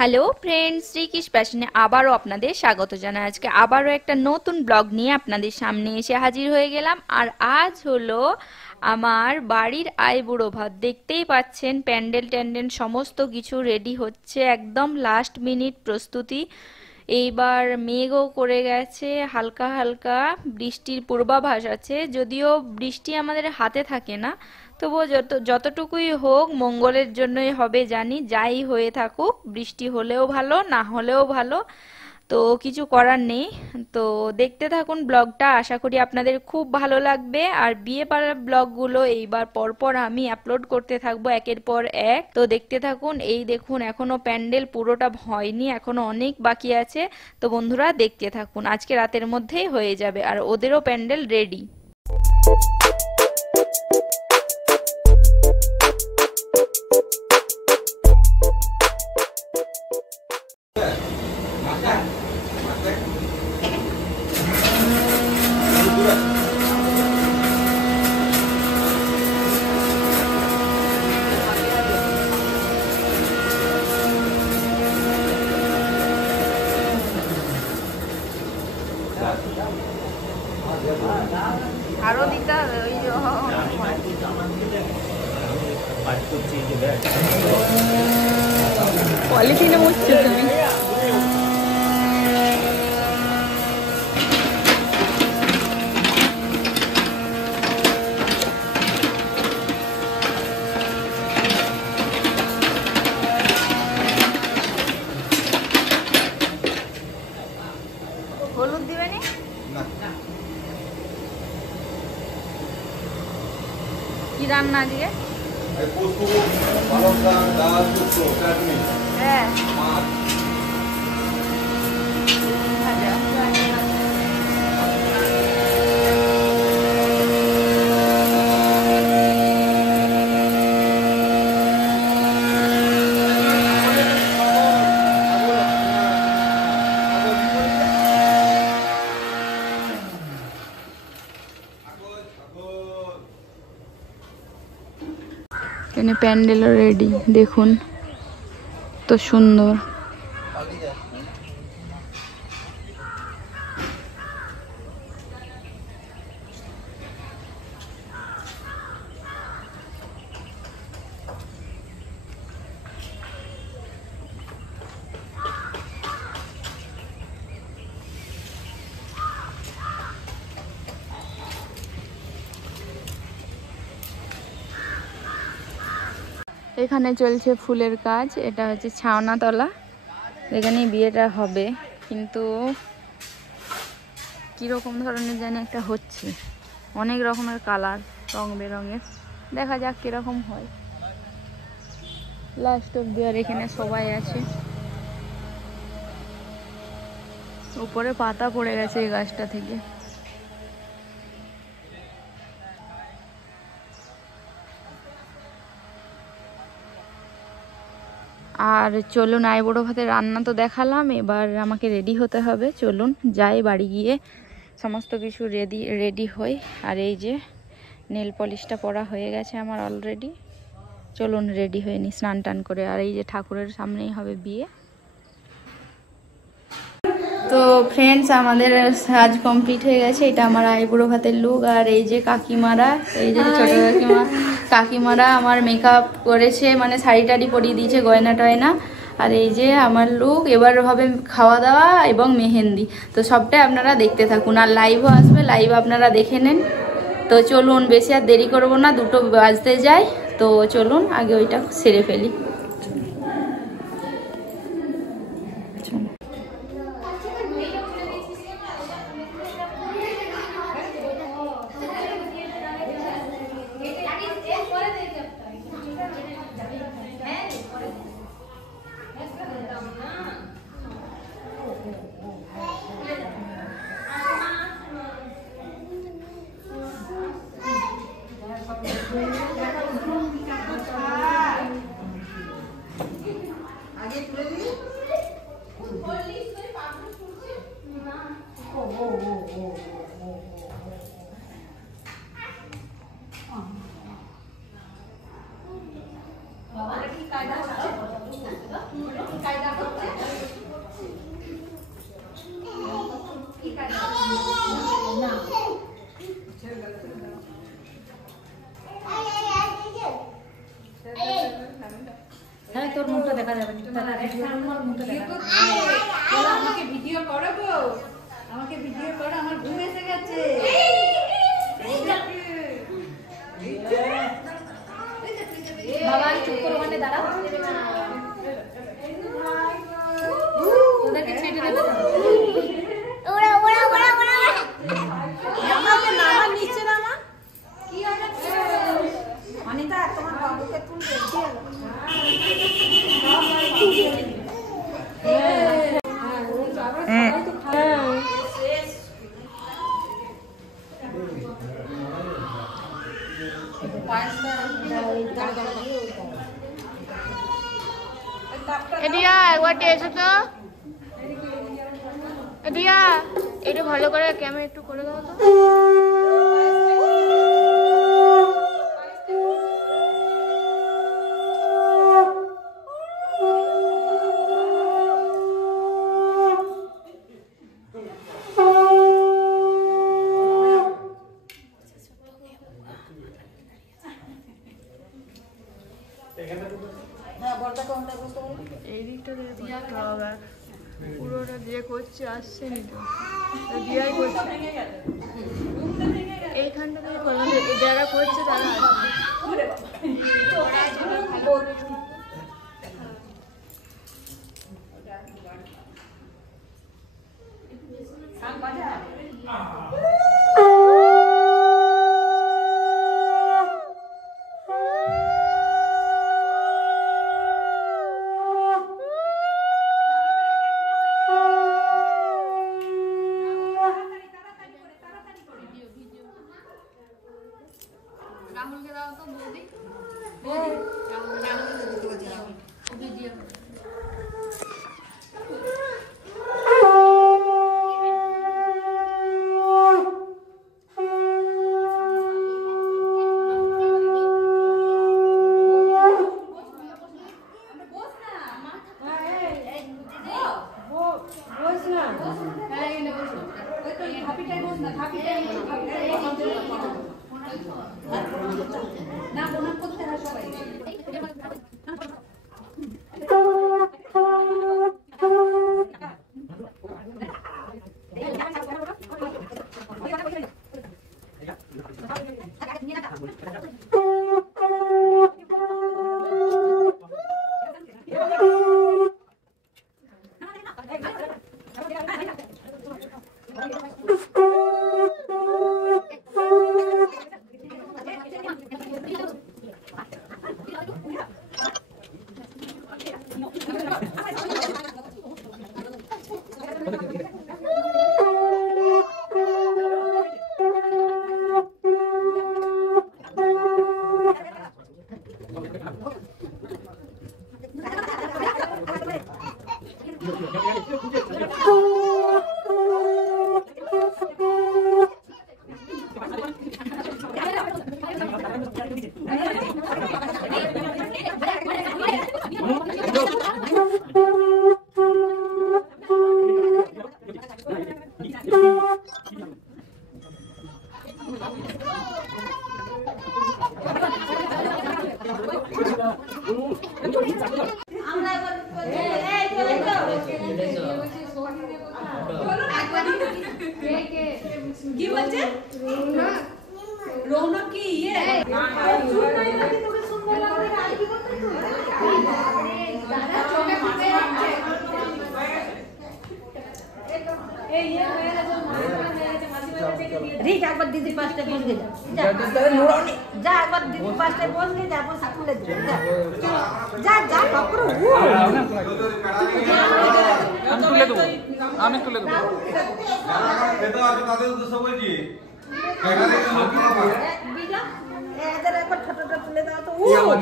Hello friends, শ্রীকৃষ প্যাশনে আবারও আপনাদের স্বাগত জানাই। আজকে আবারও একটা নতুন ব্লগ নিয়ে আপনাদের সামনে এসে হাজির হয়ে গেলাম। আর আজ হলো আমার বাড়ির আইবুড়ো ভাত। দেখতেই পাচ্ছেন প্যান্ডেল ট্যান্ডেল সমস্ত কিছু রেডি হচ্ছে, একদম লাস্ট মিনিট প্রস্তুতি। এইবার মেঘও করে গেছে, হালকা হালকা বৃষ্টির পূর্বাভাস আছে, যদিও বৃষ্টি আমাদের হাতে থাকে না, তবুও যতটুকুই হোক মঙ্গলের জন্যই হবে জানি। যাই হয়ে থাকুক, বৃষ্টি হলেও ভালো, না হলেও ভালো, তো কিছু করার নেই। তো দেখতে থাকুন ব্লগটা, আশা করি আপনাদের খুব ভালো লাগবে। আর বিয়ে পাড়ার ব্লগগুলো এইবার পরপর আমি আপলোড করতে থাকবো একের পর এক, তো দেখতে থাকুন। এই দেখুন, এখনো প্যান্ডেল পুরোটা হয়নি, এখনো অনেক বাকি আছে। তো বন্ধুরা দেখতে থাকুন, আজকে রাতের মধ্যেই হয়ে যাবে আর ওদেরও প্যান্ডেল রেডি। আরো দিতে হবে ওই পলিথিনে মুছছো তুমি? হলুদ দিবে নি? কি রান্না আজকে? হ্যাঁ, এখানে প্যান্ডেলও রেডি, দেখুন তো সুন্দর। এখানে চলছে ফুলের কাজ, এটা হচ্ছে ছাওনাতলা, এখানেই বিয়েটা হবে। কিন্তু কীরকম ধরনের জানি একটা হচ্ছে, অনেক রকমের কালার, রং বেরঙের, দেখা যাক কীরকম হয়। লাস্ট অব্দি আর এখানে সবাই আছে। উপরে পাতা পড়ে গেছে এই গাছটা থেকে। আর চলুন, আইবুড়ো ভাতের রান্না তো দেখালাম, এবার আমাকে রেডি হতে হবে। চলুন যাই, বাড়ি গিয়ে সমস্ত কিছু রেডি হই। আর এই যে নেল পলিশটা পরা হয়ে গেছে আমার অলরেডি। চলুন রেডি হয়ে নি স্নান টান করে। আর এই যে ঠাকুরের সামনেই হবে বিয়ে। তো ফ্রেন্ডস, আমাদের সাজ কমপ্লিট হয়ে গেছে। এটা আমার আইবুড়ো ভাতের লুক। আর এই যে কাকিমারা, এই যে ছোট কাকিমারা আমার মেকআপ করেছে, মানে শাড়ি টাড়ি পরিয়ে দিয়েছে, গয়না টয়না। আর এই যে আমার লুক। এবার হবে খাওয়া দাওয়া এবং মেহেন্দি, তো সবটাই আপনারা দেখতে থাকুন। আর লাইভও আসবে, লাইভ আপনারা দেখে নেন। তো চলুন, বেশি আর দেরি করবো না, 2টো বাজতে যায়। তো চলুন আগে ওইটা সেরে ফেলি। আমাকে ভিডিও করাবো, আমাকে ভিডিও করো, আমার ঘুম এসে গেছে। বাবা চুপ করো, ওখানে দাঁড়াও, ওদেরকে ছেড়ে দেবে। ওরা ওরা ওরা ওরা আমাকে নামা, নিচে নামা। কি হচ্ছে অনিতা, তোমার বাবুকে তুলবে এদিয়া একবার এসো তো। এদিয়া একটু ভালো করে ক্যামেরা একটু করে দাও তো। এই দিকটা পুরোটা দিয়ে করছে, আসছে নি তো, দিয়াই করছে। এইখানটা থেকে যারা করছে তারা রাহুলকে দাও তো বৌদি, ভিডিও না প্রণাম করতে হয় সবাই। কি বলছে রৌনক? কি ইয়ে রিক একবার দিদির পাশে বসে যা, যা একবার দিদির পাশে বসে যা, বসে তুলে দে, যা যা কাপড় আমি তুলে দেবো, আমি তুলে দেবো। এদের একবার ছোটটা তুলে দাও তো।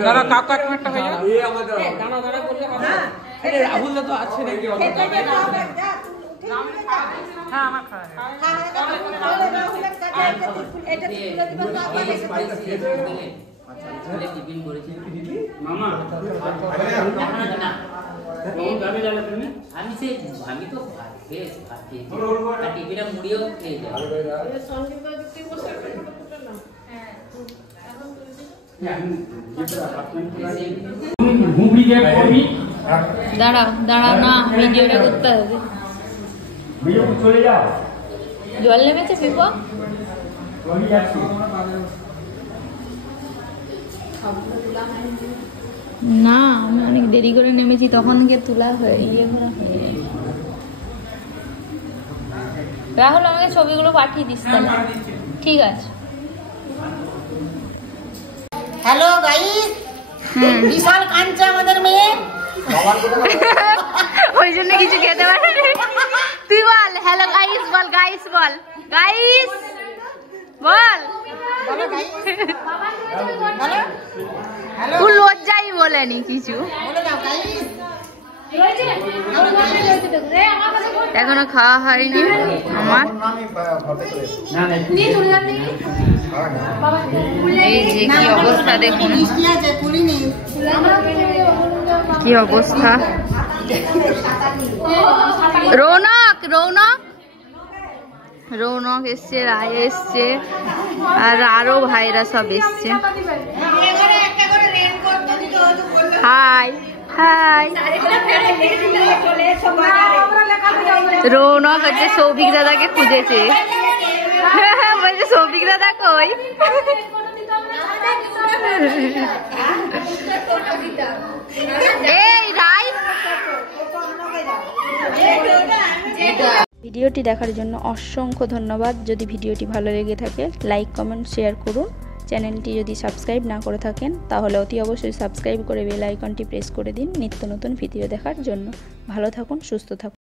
দাঁড়া কাকু একটা হয়ে যাবে। দাঁড়া দাঁড়া করলে হবে। আরে রাহুল দা তো আছে নাকি? হ্যাঁ আমার খাওয়া মামা আমি সে আমি তো ভাত খেয়েছি, ভাত খেয়েছি আর টিফিনে মুড়িও খেয়ে যাই। ঘুমড়ি দিয়ে করবি দাঁড়াও দাঁড়াও না, ভিডিওটা করতে হবে। চলে যাও, জল নেমেছে পিপো? চলে যাচ্ছি। না, আমি অনেক দেরি করে নেমেছি, তখন গিয়ে তোলা হয়ে করা হয়ে যায়। রাহুল আমাকে ছবিগুলো পাঠিয়ে দিস তাহলে। ঠিক আছে। হ্যালো গাইস, বিশাল কাঁদছে আমাদের মেয়ে। ওই জন্য কিছু খেতে পারে। তুই বল হ্যালো গাইস, বল গাইস, বল গাইস, বল। তুই লজ্জাই বলেনি কিছু। এখনো খাওয়া হয়নি আমার। এই যে কি অবস্থা দেখুন, কি অবস্থা। রৌনক রৌনক রৌনক এসছে, রায় এসছে, আর আরো ভাইরা সব এসছে। High high. রৌনক হচ্ছে সৌভিক দাদাকে খুঁজেছে, বলছে সৌভিক দাদা কই। এই রাই। ভিডিওটি দেখার জন্য অসংখ্য ধন্যবাদ। যদি ভিডিওটি ভালো লেগে থাকে লাইক কমেন্ট শেয়ার করুন। চ্যানেলটি যদি সাবস্ক্রাইব না করে থাকেন তাহলে অতি অবশ্যই সাবস্ক্রাইব করে বেল আইকনটি প্রেস করে দিন নিত্য নতুন ভিডিও দেখার জন্য। ভালো থাকুন, সুস্থ থাকুন।